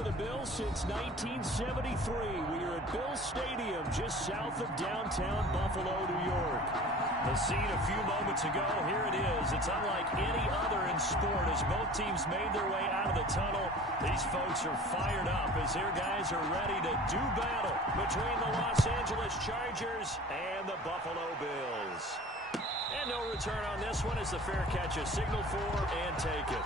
with the Bills since 1973. We are at Bills Stadium just south of downtown Buffalo, New York. The scene a few moments ago, here it is. It's unlike any other in sport as both teams made their way out of the tunnel. These folks are fired up as their guys are ready to do battle between the Los Angeles Chargers and the Buffalo Bills. And no return on this one as the fair catch is signaled for and taken.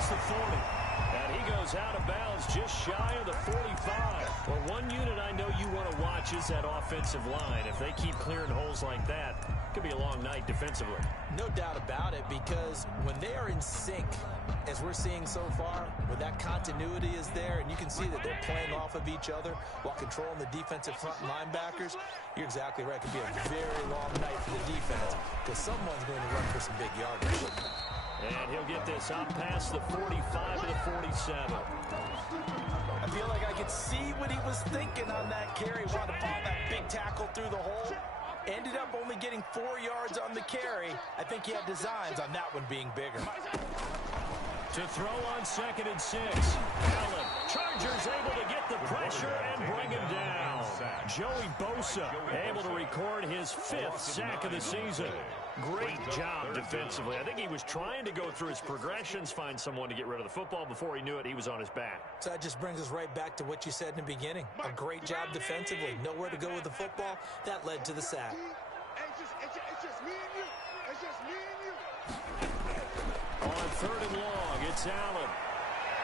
The 40. And he goes out of bounds just shy of the 45. Well, one unit I know you want to watch is that offensive line. If they keep clearing holes like that, it could be a long night defensively. No doubt about it, because when they are in sync, as we're seeing so far, when that continuity is there and you can see that they're playing off of each other while controlling the defensive front linebackers, you're exactly right. It could be a very long night for the defense because someone's going to run for some big yardage. And he'll get this up past the 45 to the 47. I feel like I could see what he was thinking on that carry. Wanted to follow that big tackle through the hole. Ended up only getting 4 yards on the carry. I think he had designs on that one being bigger. To throw on 2nd and 6. Allen. Chargers able to get the pressure and bring him down. Joey Bosa able to record his 5th sack of the season. Great job defensively. I think he was trying to go through his progressions, find someone to get rid of the football. Before he knew it, he was on his back. So that just brings us right back to what you said in the beginning. A great job defensively. Nowhere to go with the football. That led to the sack. It's just me and you. It's just me and you. On 3rd and long, it's Allen.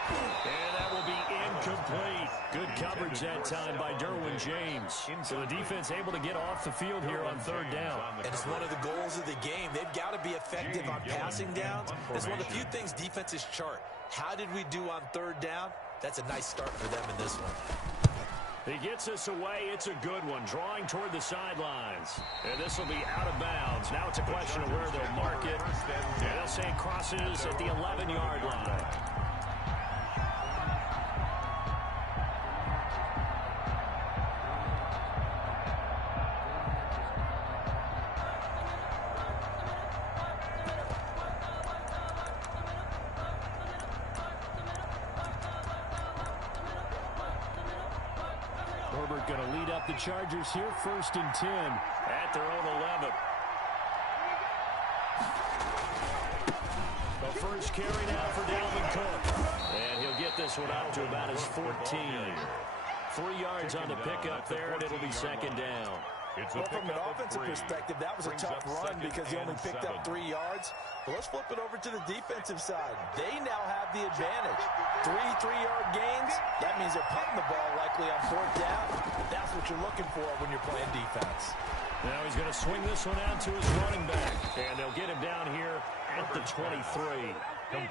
And that will be incomplete. Good coverage that time by Derwin James. So the defense able to get off the field here on 3rd down. And it's one of the goals of the game. They've got to be effective on passing downs. It's one of the few things defenses chart. How did we do on 3rd down? That's a nice start for them in this one. He gets us away. It's a good one. Drawing toward the sidelines. And this will be out of bounds. Now it's a question of where they'll mark it. And they'll say it crosses at the 11-yard line. Herbert going to lead up the Chargers here, 1st and 10 at their own 11. The first carry now for Dalvin Cook. And he'll get this one up to about his 14. 3 yards on the pickup there, and it'll be 2nd down. Well, from an offensive perspective, that was a tough run because he only picked up 3 yards. But let's flip it over to the defensive side. They now have the advantage. 3 3-yard gains. That means they're putting the ball likely on 4th down. That's what you're looking for when you're playing defense. Now he's going to swing this one out to his running back. And they'll get him down here at the 23.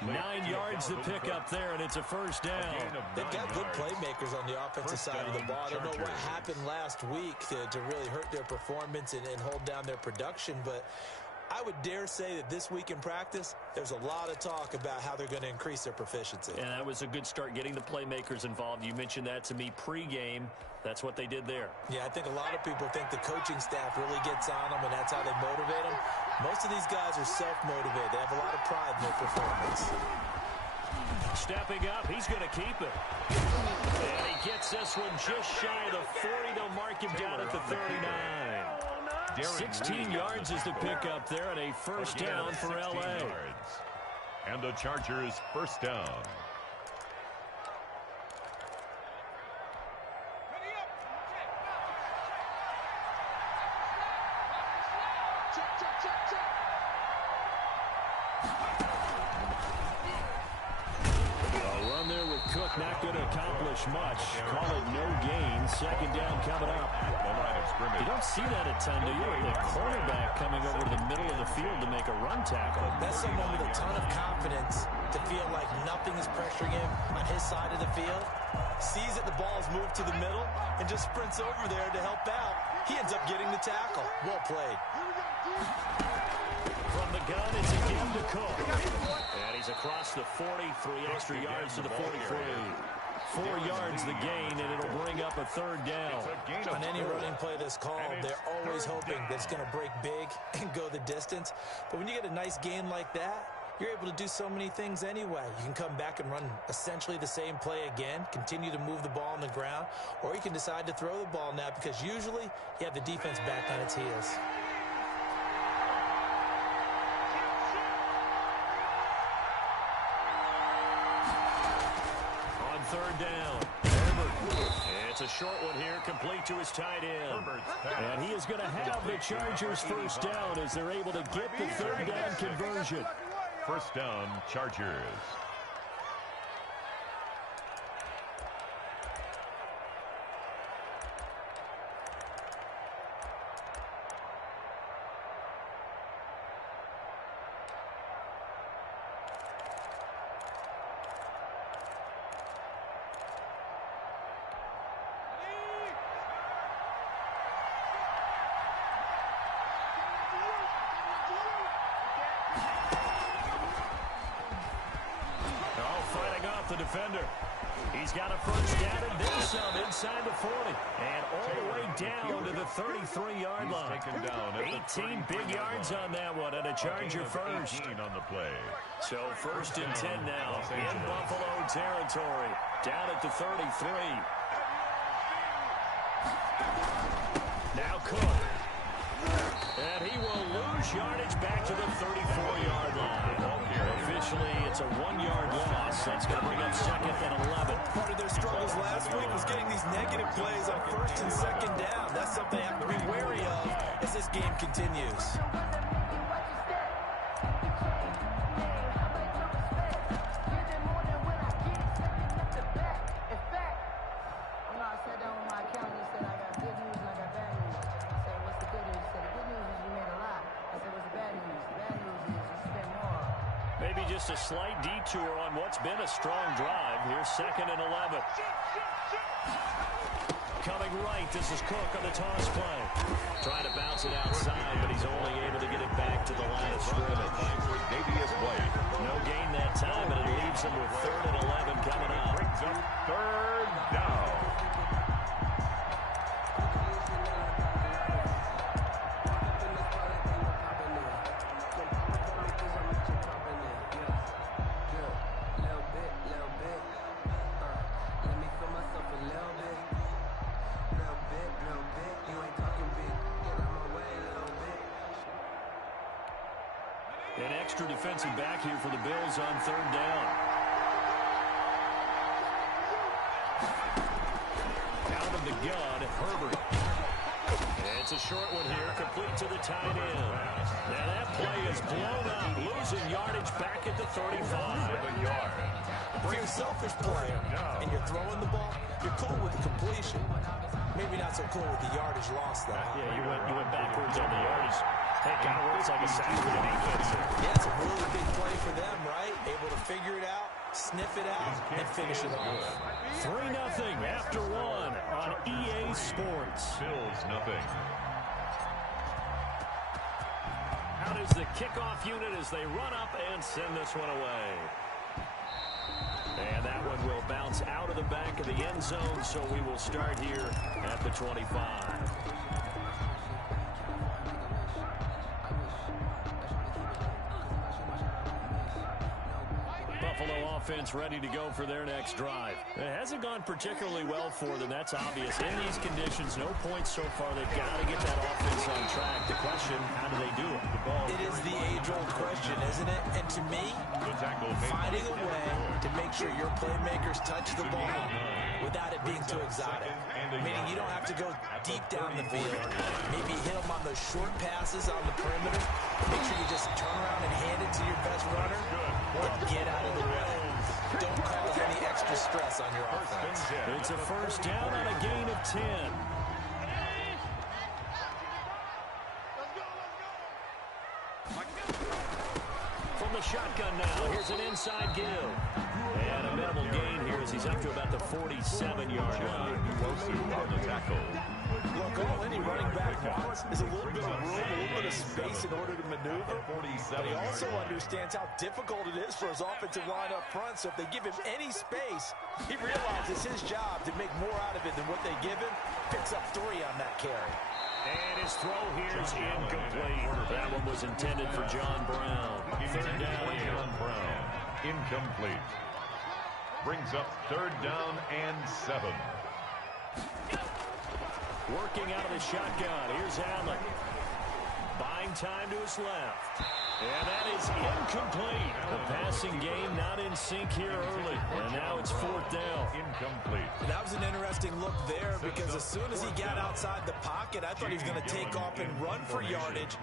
9 yards to pick up there, and it's a 1st down. They've got good playmakers on the offensive side of the ball. I don't know what happened last week to really hurt their performance and hold down their production, but I would dare say that this week in practice, there's a lot of talk about how they're going to increase their proficiency. And that was a good start getting the playmakers involved. You mentioned that to me pregame. That's what they did there. Yeah, I think a lot of people think the coaching staff really gets on them, and that's how they motivate them. Most of these guys are self-motivated. They have a lot of pride in their performance. Stepping up, he's going to keep it. And he gets this one just shy of the 40. They'll mark him down at the 39. 16 yards is the pickup there, and a 1st down for L.A. And the Chargers 1st down. A run there with Cook not going to accomplish much. Call it no gain. Second down coming up. You don't see that a ton, do you? The cornerback coming over to the middle of the field to make a run tackle. That's someone with a ton of confidence to feel like nothing is pressuring him on his side of the field. Sees that the ball's moved to the middle and just sprints over there to help out. He ends up getting the tackle. Well played. From the gun, it's again to Cook. And he's across the 40, 3 extra yards to the 43. 4 yards the gain, and it'll bring up a third down. On any running play that's called, they're always hoping that it's going to break big and go the distance. But when you get a nice gain like that, you're able to do so many things anyway. You can come back and run essentially the same play again, continue to move the ball on the ground, or you can decide to throw the ball now because usually you have the defense back on its heels. On third down, Herbert. It's a short one here, complete to his tight end. And he is going to have the Chargers first down as they're able to get the third down conversion. First down, Chargers. The defender. He's got a first down and then some inside the 40. And all the way down to the 33-yard line. 18 big yards on that one, and a Charger first. On the play. So first and 10 now in Buffalo territory. Down at the 33. Now Cook. And he will lose yardage back to the 34-yard line. Officially, it's a 1-yard loss. That's going to bring up second and 11. Part of their struggles last week was getting these negative plays on first and second down. That's something they have to be wary of as this game continues. Just a slight detour on what's been a strong drive. Here's second and 11. Coming right, this is Cook on the toss play. Trying to bounce it outside, but he's only able to get it back to the line of scrimmage. No gain that time, and it leaves him with third and 11 coming up. Brings up third down. An extra defensive back here for the Bills on third down. Out of the gun, Herbert. It's a short one here, complete to the tight end. Now that play is blown up, losing yardage back at the 35. If you're a selfish player and you're throwing the ball, you're cool with the completion. Maybe not so cool with the yardage loss, though. Yeah, you went backwards on the yardage. Hey, it kind of works like a sack for the defense. Yeah, it's a really big play for them, right? Able to figure it out, sniff it out, and finish it off. 3-0 after one on EA Sports. Bills nothing. Out is the kickoff unit as they run up and send this one away. And that one will bounce out of the back of the end zone, so we will start here at the 25. Buffalo offense ready to go for their next drive. It hasn't gone particularly well for them. That's obvious. In these conditions, no points so far. They've got to get that offense on track. The question, how do they do it? It is the age-old question, isn't it? And to me, finding a way to make sure your playmakers touch the ball without it being too exotic. Meaning you don't have to go deep down the field. Maybe hit them on those short passes on the perimeter. make sure you just turn around and hand it to your best runner and get out of the way. Don't cause any extra stress on your offense. It's a first down on a gain of 10. From the shotgun now, here's an inside give. And a minimal gain here as he's up to about the 47-yard line. On the tackle. Look, all any running back wants is a little bit of room, a little bit of space in order to maneuver. But he also understands how difficult it is for his offensive line up front. So if they give him any space, he realizes his job to make more out of it than what they give him. Picks up 3 on that carry. And his throw here is incomplete. That one was intended for John Brown. Third down here. John Brown. Incomplete. Brings up third down and 7. Working out of the shotgun. Here's Allen. Buying time to his left. And that is incomplete. The passing game not in sync here early. And now it's fourth down. Incomplete. That was an interesting look there because as soon as he got outside the pocket, I thought he was going to take off and run for yardage.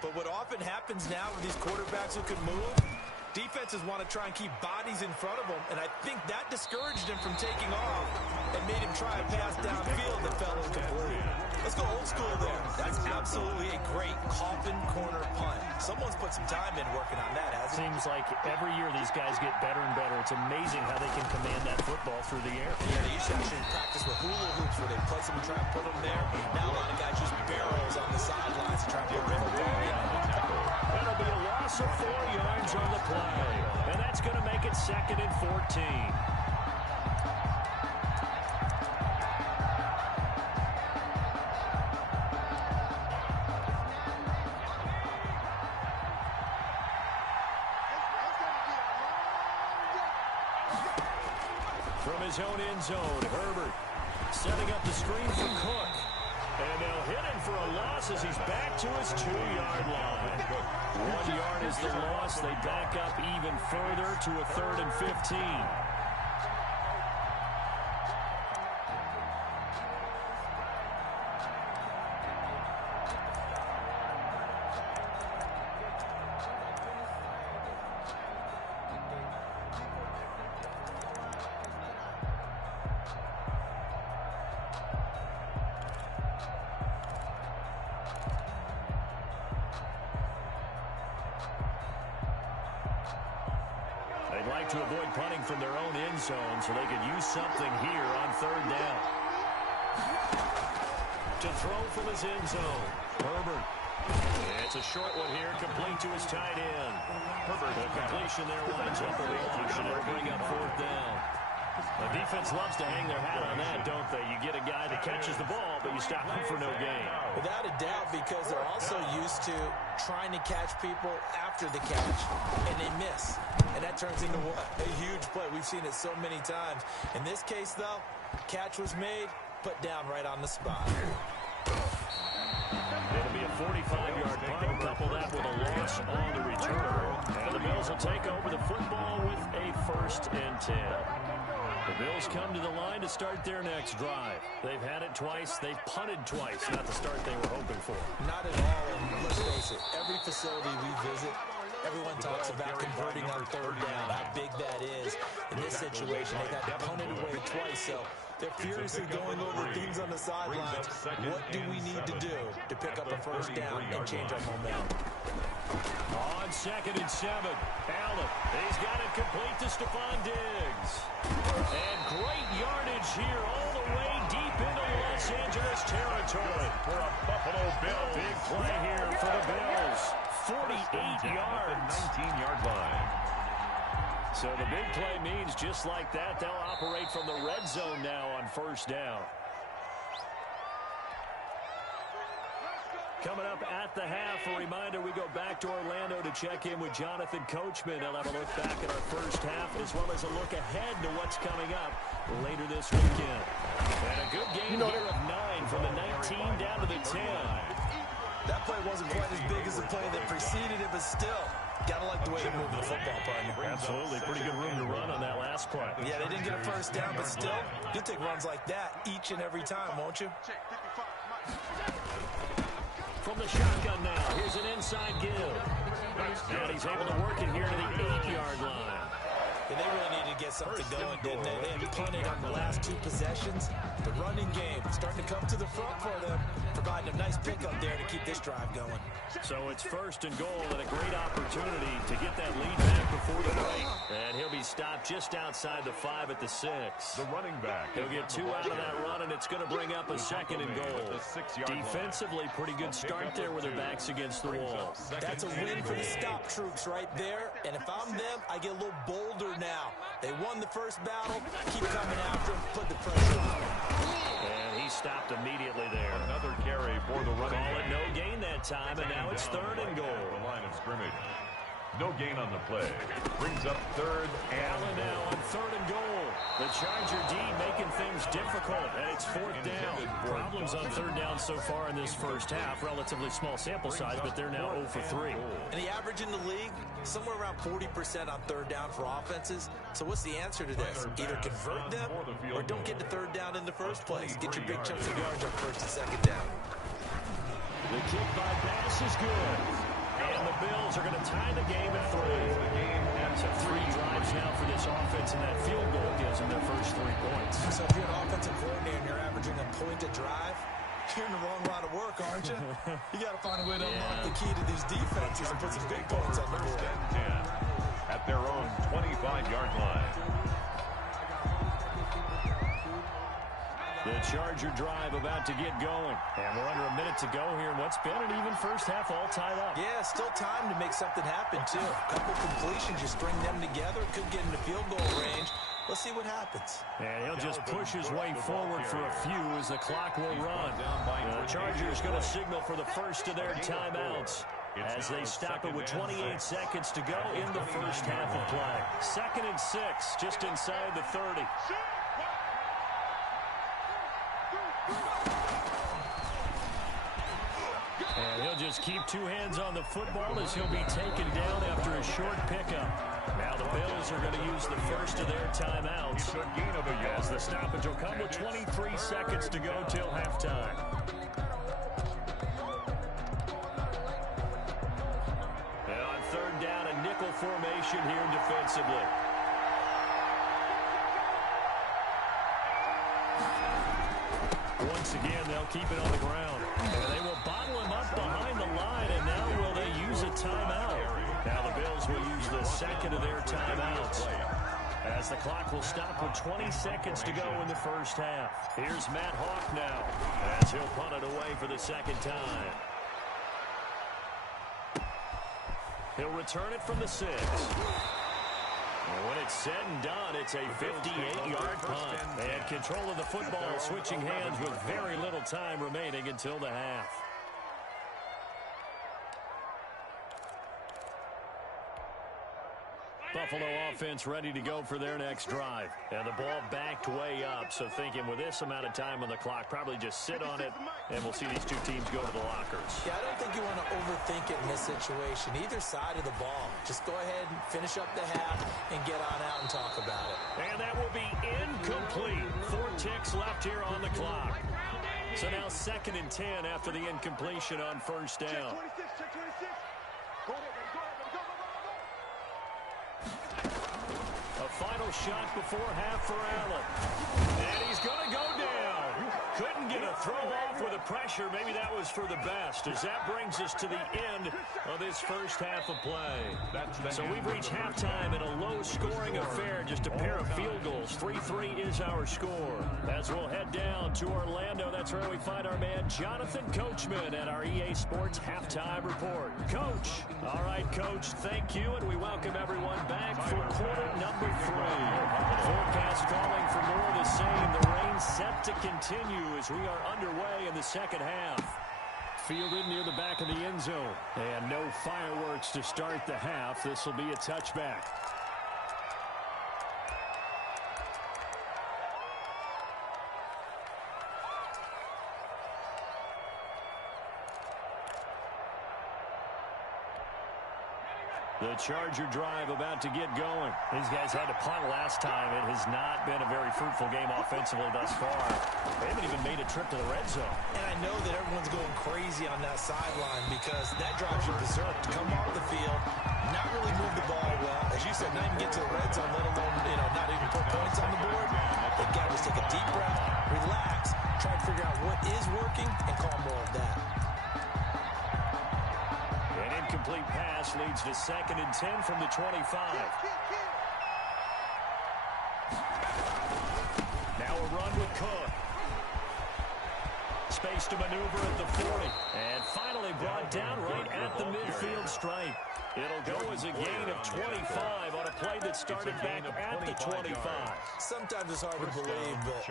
But what often happens now with these quarterbacks who can move, defenses want to try and keep bodies in front of them, and I think that discouraged him from taking off and made him try a pass downfield that fell incomplete. Let's go old school there. That's absolutely a great coffin corner punt. Someone's put some time in working on that, hasn't Seems like every year these guys get better and better. It's amazing how they can command that football through the air. Yeah, they used to actually practice with hula hoops where they place them and try and put them there. Now a lot of guys use barrels on the sidelines to try and put them down. That'll be a loss of 4 yards on the play. And that's going to make it 2nd and 14. From his own end zone, Herbert setting up the screen for Cook. And they'll hit him for a loss as he's back to his 2-yard line. 1 yard is the loss. They back up even further to a 3rd and 15. They'd like to avoid punting from their own end zone so they could use something here on 3rd down. To throw from his end zone, Herbert. It's a short one here, complete to his tight end. Herbert, the completion there winds up a launch, and it'll bring up 4th down. The defense loves to hang their hat on that, don't they? You get a guy that catches the ball, but you stop him for no gain. Without a doubt, because they're also used to trying to catch people after the catch, and they miss. And that turns into a huge play. We've seen it so many times. In this case, though, catch was made, put down right on the spot. It'll be a 45-yard punt. Couple that with a loss on the return. And the Bills will take over the football with a 1st and 10. The Bills come to the line to start their next drive. They've had it twice. They've punted twice. Not the start they were hoping for. Not at all, and let's face it, every facility we visit, everyone talks about converting on 3rd down, how big that is. In this situation, they've had to punt it away twice, so they're furiously going over things on the sidelines. What do we need to do to pick up a 1st down and change our momentum? On 2nd and 7, Allen. He's got it complete to Stephon Diggs. And great yardage here all the way deep into Los Angeles territory. For a Buffalo Bills. Big play here for the Bills. 48 yards. 19-yard line. So the big play means just like that, they'll operate from the red zone now on 1st down. Coming up at the half, a reminder, we go back to Orlando to check in with Jonathan Coachman. They'll have a look back at our first half as well as a look ahead to what's coming up later this weekend. And a good game here of 9 from the 19 down to the 10. That play wasn't quite as big as the play that preceded it, but still, gotta like the way they moved the football, partner. Absolutely. Pretty good room to run on that last play. Yeah, they didn't get a 1st down, but still, you'll take runs like that each and every time, won't you? From the shotgun now, here's an inside give. And he's able to work it here to the 8-yard line. And they really needed to get something going, didn't they? They had punted on the last 2 possessions. The running game starting to come to the front for them, providing a nice pickup there to keep this drive going. So it's 1st and goal and a great opportunity to get that lead back before the break. And he'll be stopped just outside the 5 at the 6. The running back. He'll get 2 out of that run, and it's going to bring up a 2nd and goal. Defensively, pretty good start there with their backs against the wall. That's a win for the stop troops right there. And if I'm them, I get a little bolder now. They won the first battle. Keep coming after them. Put the pressure on them. And he stopped immediately there. Another carry for the running Call back. it no gain that time, and now it's 3rd and goal. The line of scrimmage. No gain on the play. Brings up 3rd and Allen now on 3rd and goal. The Charger D making things difficult, and it's 4th down. Problems on 3rd down so far in this first half. Relatively small sample size, but they're now 0 for 3. And the average in the league, somewhere around 40% on 3rd down for offenses. So what's the answer to this? Either convert them or don't get to 3rd down in the first place. Get your big chunks of yards on 1st and 2nd down. The kick by Bass is good. And the Bills are going to tie the game at 3. So 3 drives now for this offense, and that field goal gives them their first 3 points. So if you're an offensive coordinator and you're averaging a point a drive, you're in the wrong line of work, aren't you? You got to find a way to unlock the key to these defenses and put some big points on the board. 1st and 10 at their own 25-yard line. The Charger drive about to get going. And we're under a minute to go here in what's been an even first half, all tied up. Yeah, still time to make something happen, too. A couple completions, you string them together, could get into field goal range. Let's see what happens. And he'll just push his way forward for a few as the clock will run. The Chargers going to signal for the first of their timeouts as they stop it with 28 seconds to go in the first half of play. 2nd and 6, just inside the 30. And he'll just keep 2 hands on the football as he'll be taken down after a short pickup. Now the Bills are going to use the first of their timeouts as the stoppage will come with 23 seconds to go till halftime. And on 3rd down, a nickel formation here defensively. Once again, they'll keep it on the ground. And they will bottle him up behind the line, and now will they use a timeout? Now the Bills will use the 2nd of their timeouts as the clock will stop with 20 seconds to go in the first half. Here's Matt Hawk now as he'll punt it away for the 2nd time. He'll return it from the 6. And when it's said and done, it's a 58-yard punt. And control of the football, switching hands with very little time remaining until the half. Buffalo offense ready to go for their next drive. And the ball backed way up, so thinking with this amount of time on the clock, probably just sit on it, and we'll see these 2 teams go to the lockers. Yeah, I don't think you want to overthink it in this situation. Either side of the ball. Just go ahead and finish up the half and get on out and talk about it. And that will be incomplete. 4 ticks left here on the clock. So now 2nd and 10 after the incompletion on 1st down. Check 26. Go ahead, go ahead, go, go, go, go, go. A final shot before half for Allen. And he's going to go down. Couldn't get a throw off with the pressure. Maybe that was for the best, as that brings us to the end of this first half of play. So we've reached halftime in a low-scoring affair, just a pair of field goals. 3-3 is our score. As we'll head down to Orlando, that's where we find our man Jonathan Coachman at our EA Sports Halftime Report. Coach. All right, Coach, thank you, and we welcome everyone back for quarter number 3. Forecast calling for more of the same. The rain set to continue as we are underway in the second half. Fielded near the back of the end zone. And no fireworks to start the half. This will be a touchback. The Charger drive about to get going. These guys had to punt last time. It has not been a very fruitful game offensively thus far. They haven't even made a trip to the red zone. And I know that everyone's going crazy on that sideline because that drives you berserk to come off the field, not really move the ball well. As you said, not even get to the red zone, let alone, not even put points on the board. They've got to just take a deep breath, relax, try to figure out what is working, and call more of that. An incomplete pass leads to 2nd and 10 from the 25. Now a run with Cook. Space to maneuver at the 40. And finally brought down right at the midfield stripe. It'll go as a gain of 25 on a play that started back at the 25. Sometimes it's hard to believe, but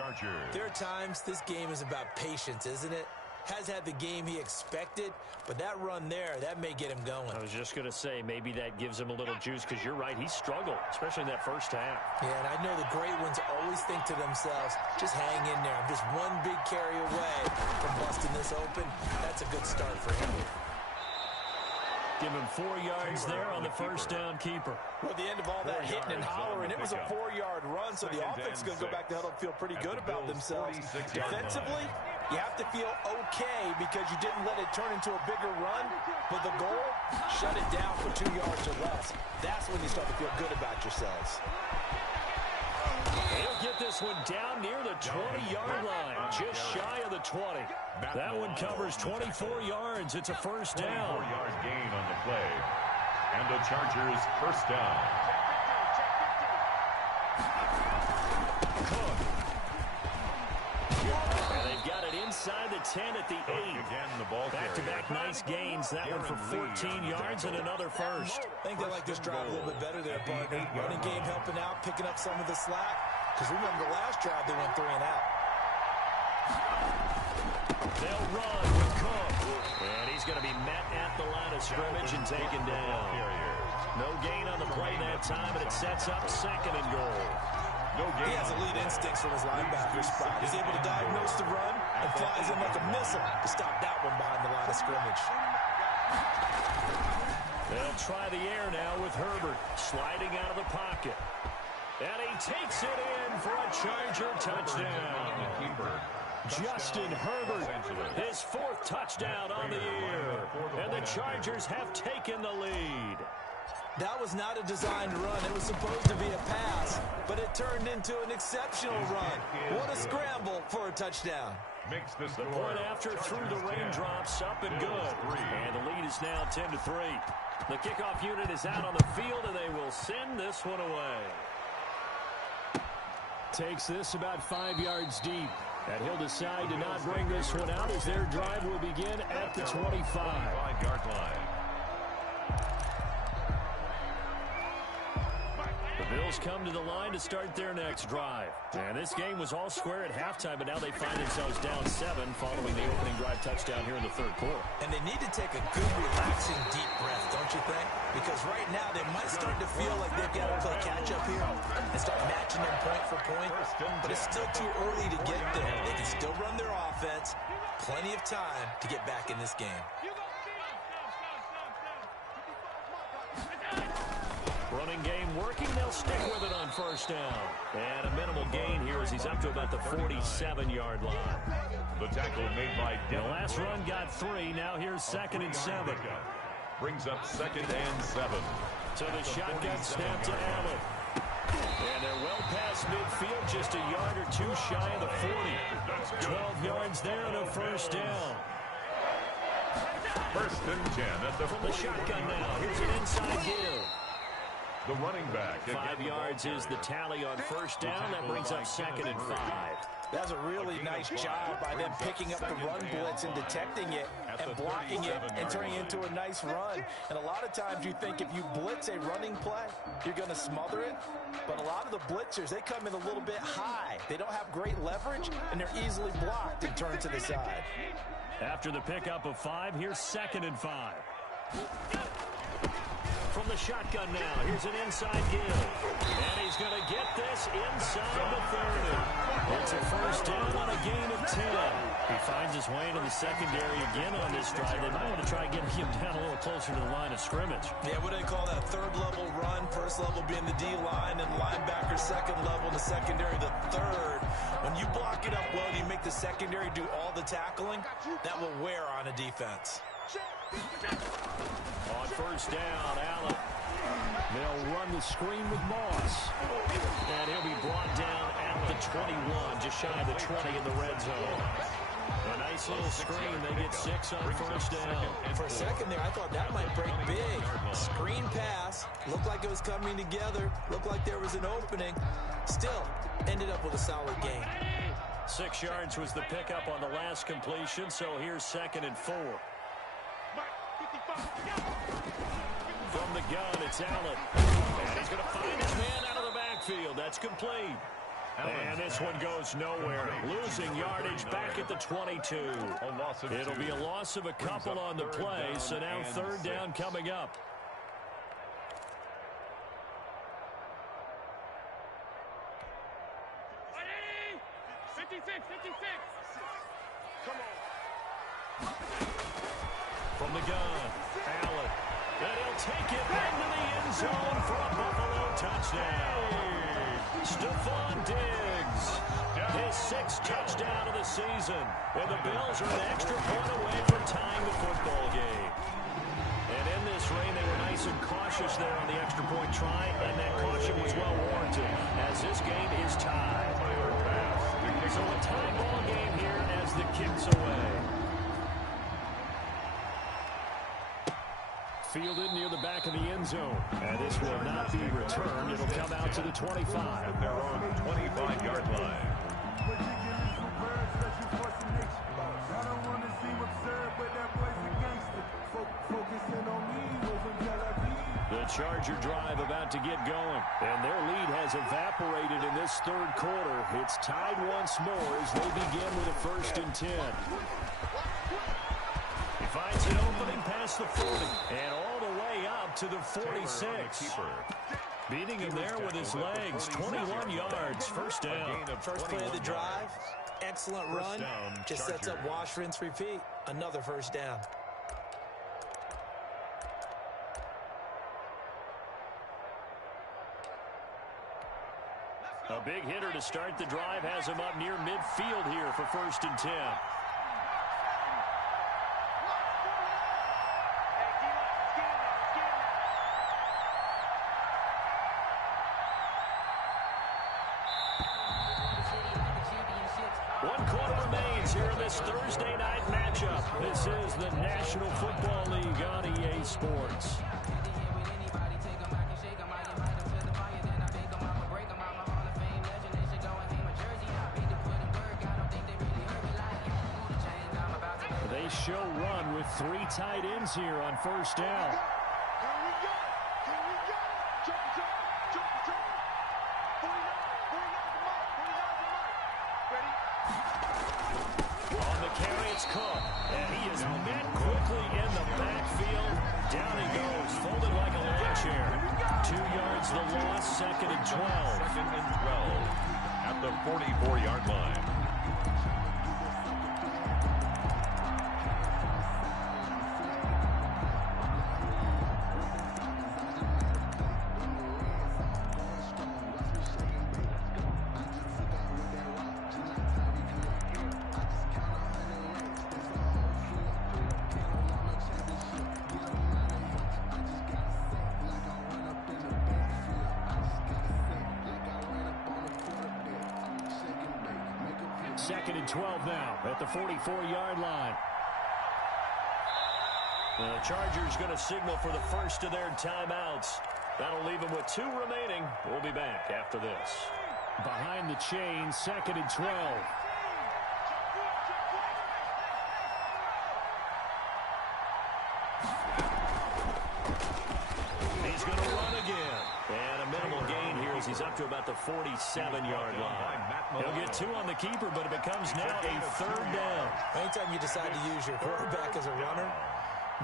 there are times this game is about patience, isn't it? Has had the game he expected, but that run there, that may get him going. I was just going to say, maybe that gives him a little juice, because you're right, he struggled, especially in that first half. Yeah, and I know the great ones always think to themselves, just hang in there. I'm just one big carry away from busting this open. That's a good start for him. Give him 4 yards there on the first down keeper. Well, at the end of all that hitting and hollering, it was a 4-yard run, so the offense is going to go back to huddle and feel pretty good about themselves. Defensively, you have to feel okay because you didn't let it turn into a bigger run, but the goal, shut it down for 2 yards or less. That's when you start to feel good about yourselves. He'll get this one down near the 20-yard line, just shy of the 20. That one covers 24 yards. It's a first down. 4-yard gain on the play. And the Chargers first down. Cook. And they've got it inside the 10 at the 8. Again, the ball Back-to-back nice gains. That one for 14 yards and another first. I think they like this drive a little bit better there, partner. Running game helping out, picking up some of the slack. Because remember, the last drive they went 3 and out. They'll run with Cook. And he's going to be met at the line of scrimmage and taken down. No gain on the play that time, and it sets up 2nd and goal. He has elite instincts from his linebacker spot. He's able to diagnose the run and flies in like a missile to stop that one behind the line of scrimmage. They'll try the air now with Herbert sliding out of the pocket. And he takes it in for a Charger touchdown. Justin Herbert, his 4th touchdown on the year. And the Chargers have taken the lead. That was not a designed run. It was supposed to be a pass, but it turned into an exceptional run. What a scramble for a touchdown. The point after through the raindrops, up and good. And the lead is now 10-3. The kickoff unit is out on the field, and they will send this one away. Takes this about 5 yards deep. And he'll decide to not bring this one out as their drive will begin at the 25-yard line. The Bills come to the line to start their next drive. And this game was all square at halftime, but now they find themselves down 7 following the opening drive touchdown here in the 3rd quarter. And they need to take a good, relaxing, deep breath, don't you think? Because right now they might start to feel like they've got to play catch-up here and start matching them point for point. But it's still too early to get there. They can still run their offense. Plenty of time to get back in this game. Running game working. They'll stick with it on first down. And a minimal gain here as he's up to about the 47-yard line. The tackle made by the last run got 3. Now here's 2nd and 7. Brings up 2nd and 7. So the shotgun snap to Allen. And they're well past midfield, just a yard or 2 shy of the 40. 12 yards there and a first down. 1st and 10 at the From the shotgun now. Here's an inside give. The running back. 5 yards is the tally on first down. That brings up 2nd and 5. That's a really nice job by them picking up the run blitz and detecting it and blocking it and turning it into a nice run. And a lot of times you think if you blitz a running play, you're going to smother it. But a lot of the blitzers, they come in a little bit high. They don't have great leverage, and they're easily blocked and turned to the side. After the pickup of 5, here's 2nd and 5. From the shotgun now, here's an inside give. And he's going to get this inside the 30. It's a first down on a gain of 10. He finds his way into the secondary again on this drive. They might want to try getting him down a little closer to the line of scrimmage. Yeah, what do they call that? Third level run, first level being the D-line, and linebacker second level, the secondary the third. When you block it up well, you make the secondary do all the tackling, that will wear on a defense. On first down, Allen. They'll run the screen with Moss. And he'll be brought down at the 21, just shy of the 20 in the red zone. A nice little screen. They get 6 on first down. For a second there, I thought that might break big. Screen pass. Looked like it was coming together. Looked like there was an opening. Still, ended up with a solid gain. 6 yards was the pickup on the last completion, so here's 2nd and 4. From the gun, it's Allen. And he's going to find his man out of the backfield. That's complete. And this one goes nowhere. Losing yardage back at the 22. It'll be a loss of a couple on the play, so now 3rd down coming up. From the gun, Allen. And he'll take it into the end zone for a Buffalo touchdown. Stephon Diggs, his 6th touchdown of the season. And the Bills are an extra point away from tying the football game. And in this rain, they were nice and cautious there on the extra point try, and that caution was well warranted as this game is tied. So a tie ball game here as the kick's away. Fielded near the back of the end zone. And this will not be returned. It'll come out to the 25. At their own 25-yard line. The Charger drive about to get going. And their lead has evaporated in this 3rd quarter. It's tied once more as they begin with a 1st and 10. He finds an opening past the 40 and all the way up to the 46. Beating him there with his legs. 21 yards. First down. First play of the drive. Excellent run. Just sets up wash, rinse, repeat. Another first down. A big hitter to start the drive has him up near midfield here for 1st and 10. Thursday night matchup. This is the National Football League on EA Sports. They show run with 3 tight ends here on first down. Cook, and he is met quickly in the backfield. Down he goes, folded like a lawn chair. 2 yards the loss, 2nd and 12. 2nd and 12 at the 44-yard line. Second and 12 now at the 44-yard line. The Chargers going to signal for the first of their timeouts. That'll leave them with 2 remaining. We'll be back after this. Behind the chain, 2nd and 12. He's going to run again. And a minimal gain here as he's up to about the 47-yard line. He'll get 2 on the keeper, but it becomes now a 3rd down. Anytime you decide to use your quarterback as a runner,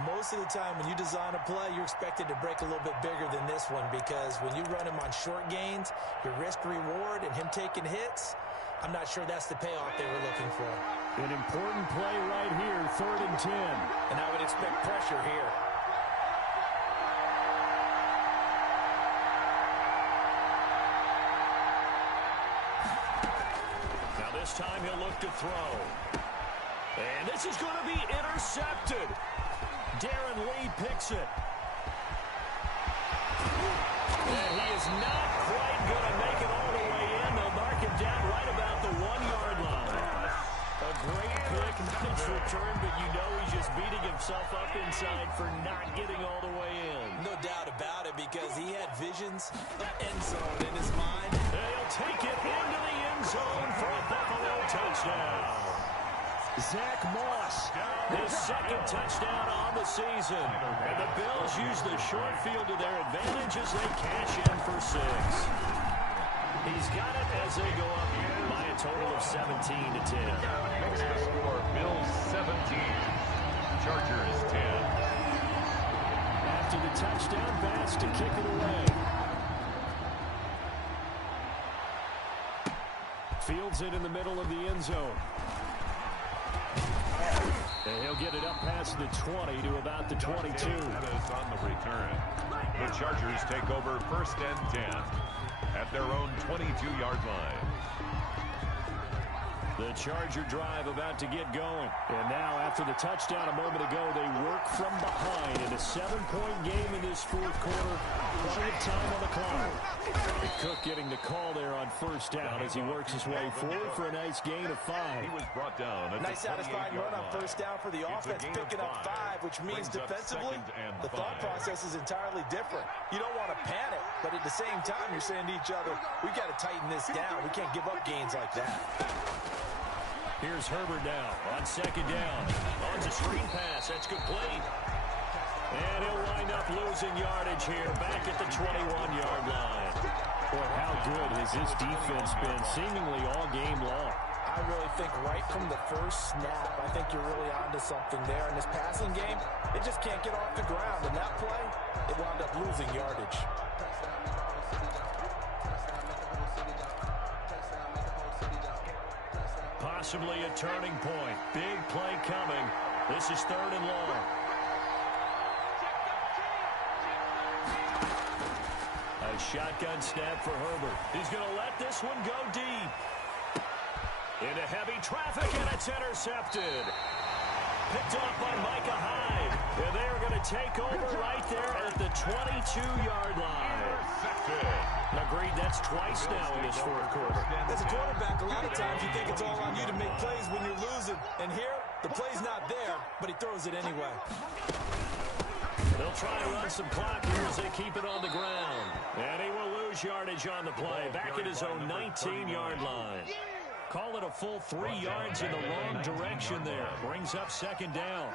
most of the time when you design a play, you're expected to break a little bit bigger than this one because when you run him on short gains, your risk-reward and him taking hits, I'm not sure that's the payoff they were looking for. An important play right here, 3rd and 10. And I would expect pressure here. Now this time he'll look to throw. And this is going to be intercepted. Darren Lee picks it. And he is not quite going to make it all the way in. They'll mark him down right about the 1-yard line. A great pick, nice return, but you know he's just beating himself up inside for not getting all the way in. No doubt about it, because he had visions of end zone in his mind. And he'll take it into the end zone for a Buffalo touchdown. Zach Moss, his 2nd touchdown on the season. And the Bills use the short field to their advantage as they cash in for 6. He's got it as they go up by a total of 17-10. Makes the score Bills 17, Chargers 10. After the touchdown pass to kick it away. Fields it in the middle of the end zone. And he'll get it up past the 20 to about the 22. That is on the return. The Chargers take over 1st and 10 at their own 22-yard line. The Charger drive about to get going. And now, after the touchdown a moment ago, they work from behind in a 7-point game in this 4th quarter. Plenty of time on the clock. Cook getting the call there on 1st down as he works his way forward for a nice gain of 5. He was brought down at Nice the satisfying run on line. 1st down for the offense, picking up 5, which means Brings up defensively, 2nd and the thought 5. process is entirely different. You don't want to panic, but at the same time, you're saying to each other, we've got to tighten this down. We can't give up gains like that. Here's Herbert now on 2nd down. On the screen pass. That's complete. And he'll wind up losing yardage here back at the 21-yard line. Boy, how good has this defense been seemingly all game long? I really think right from the first snap, I think you're really onto something there. In this passing game, it just can't get off the ground. And that play, it wound up losing yardage. Possibly a turning point. Big play coming. This is 3rd and long. A shotgun snap for Herbert. He's going to let this one go deep. Into heavy traffic, and it's intercepted. Picked off by Micah Hyde. And they are going to take over right there at the 22-yard line. Agreed, that's twice now in this 4th quarter. As a quarterback, a lot of times you think it's all on you to make plays when you're losing. And here, the play's not there, but he throws it anyway. They'll try to run some clock here as they keep it on the ground. And he will lose yardage on the play. Back at his own 19-yard line. Call it a full 3 yards in the wrong direction there. Brings up 2nd down.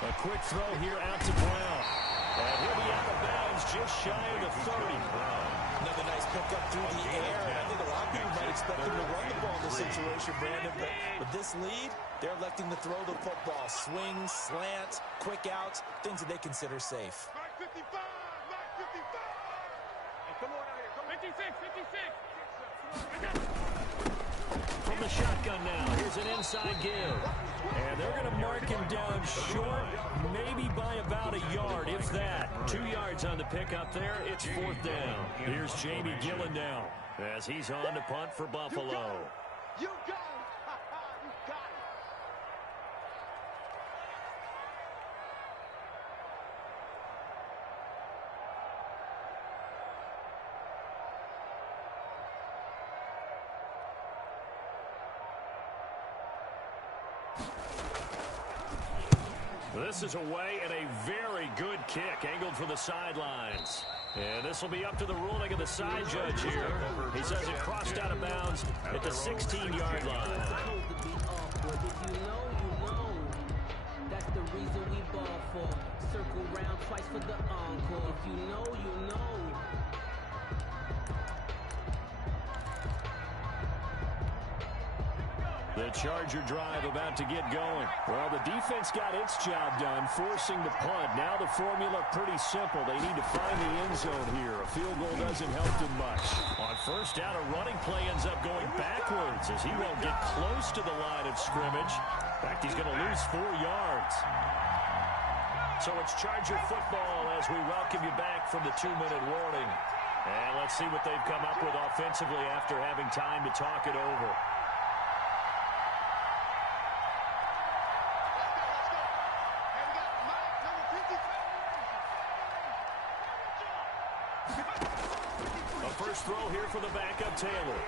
A quick throw here out to Brown. And he'll be out of bounds just shy of the 30. Another nice pickup through the air. And I think a lot of people might expect him to run the ball in this situation, Brandon. But with this lead, they're electing to throw the football. Swings, slants, quick outs, things that they consider safe. Mark 55, Mark 55. Hey, come on out here. Come 56, 56. From the shotgun now, here's an inside give. And they're going to mark him down short, maybe by about a yard, if that. 2 yards on the pickup there. It's 4th down. Here's Jamie Gillen now as he's on to punt for Buffalo. You got him. You got him. This is away and a very good kick angled for the sidelines. And this will be up to the ruling of the side judge here. He says it crossed out of bounds at the 16-yard line. That's the reason we ball for. Circle round twice for the encore. If you know, you know. The Charger drive about to get going. Well, the defense got its job done, forcing the punt. Now the formula pretty simple. They need to find the end zone here. A field goal doesn't help them much. On first down, a running play ends up going backwards as he won't get close to the line of scrimmage. In fact, he's going to lose 4 yards. So it's Charger football as we welcome you back from the 2-minute warning. And let's see what they've come up with offensively after having time to talk it over. First throw here for the backup Taylor.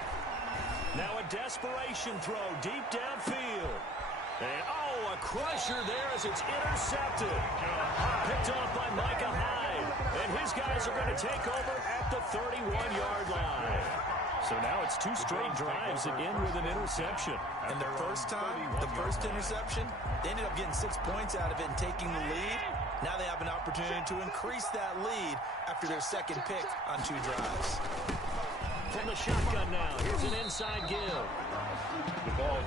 Now a desperation throw deep downfield. And, a crusher there as it's intercepted. Picked off by Micah Hyde. And his guys are going to take over at the 31-yard line. So now it's 2 straight drives that end with an interception. And the first interception, they ended up getting 6 points out of it and taking the lead. Now they have an opportunity to increase that lead after their second pick on 2 drives. From the shotgun now, here's an inside give.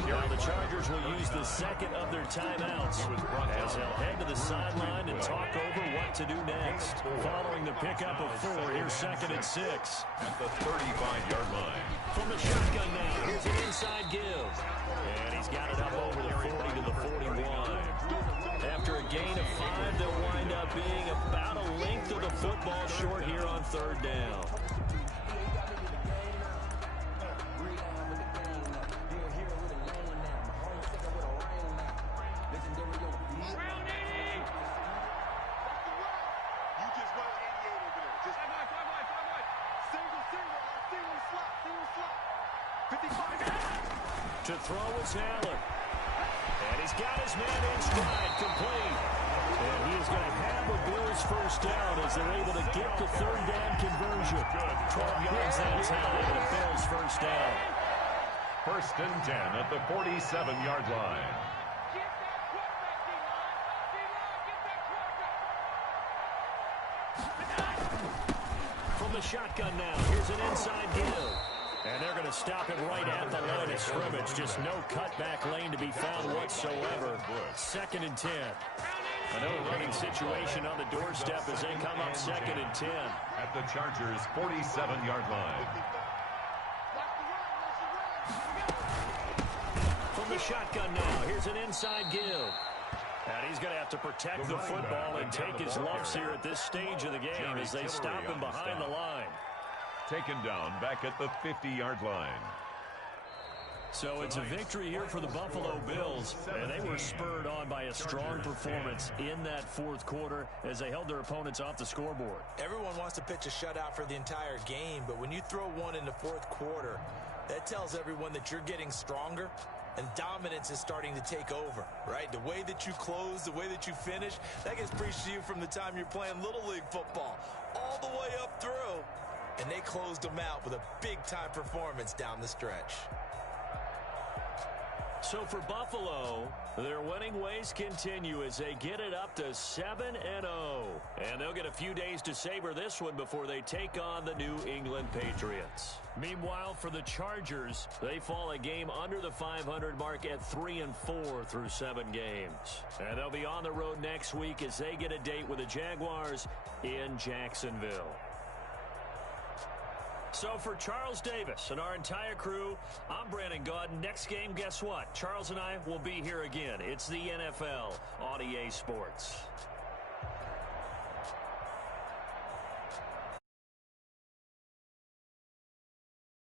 Now the Chargers will use the second of their timeouts as they'll head to the sideline and talk over what to do next. Following the pickup of 4, here's 2nd and 6. At the 35-yard line. From the shotgun now, here's an inside give. And he's got it up over the 40 to the 41. After a gain of 5, they'll wind up being about a length of the football short here on 3rd down. To throw is Allen. And he's got his man in stride, complete. And he is going to have a Bills first down as they're able to get the 3rd down conversion. 12 yards that time, and a Bills first down. 1st and 10 at the 47-yard line. From the shotgun now, here's an inside give. And they're going to stop him right at the line of scrimmage. Just no cutback lane to be found whatsoever. 2nd and 10. Another running situation on the doorstep as they come up 2nd and 10. At the Chargers' 47-yard line. From the shotgun now, here's an inside give. And he's going to have to protect the football and take his lumps here at this stage of the game as they stop him behind the line. Taken down back at the 50-yard line. So it's a victory here for the Buffalo Bills, and they were spurred on by a strong performance in that 4th quarter as they held their opponents off the scoreboard. Everyone wants to pitch a shutout for the entire game, but when you throw one in the 4th quarter, that tells everyone that you're getting stronger and dominance is starting to take over, right? The way that you close, the way that you finish, that gets preached to you from the time you're playing Little League football all the way up through. And they closed them out with a big-time performance down the stretch. So for Buffalo, their winning ways continue as they get it up to 7-0. And they'll get a few days to savor this one before they take on the New England Patriots. Meanwhile, for the Chargers, they fall a game under the 500 mark at 3-4 through 7 games. And they'll be on the road next week as they get a date with the Jaguars in Jacksonville. So for Charles Davis and our entire crew, I'm Brandon Gaudin. Next game, guess what? Charles and I will be here again. It's the NFL on EA Sports.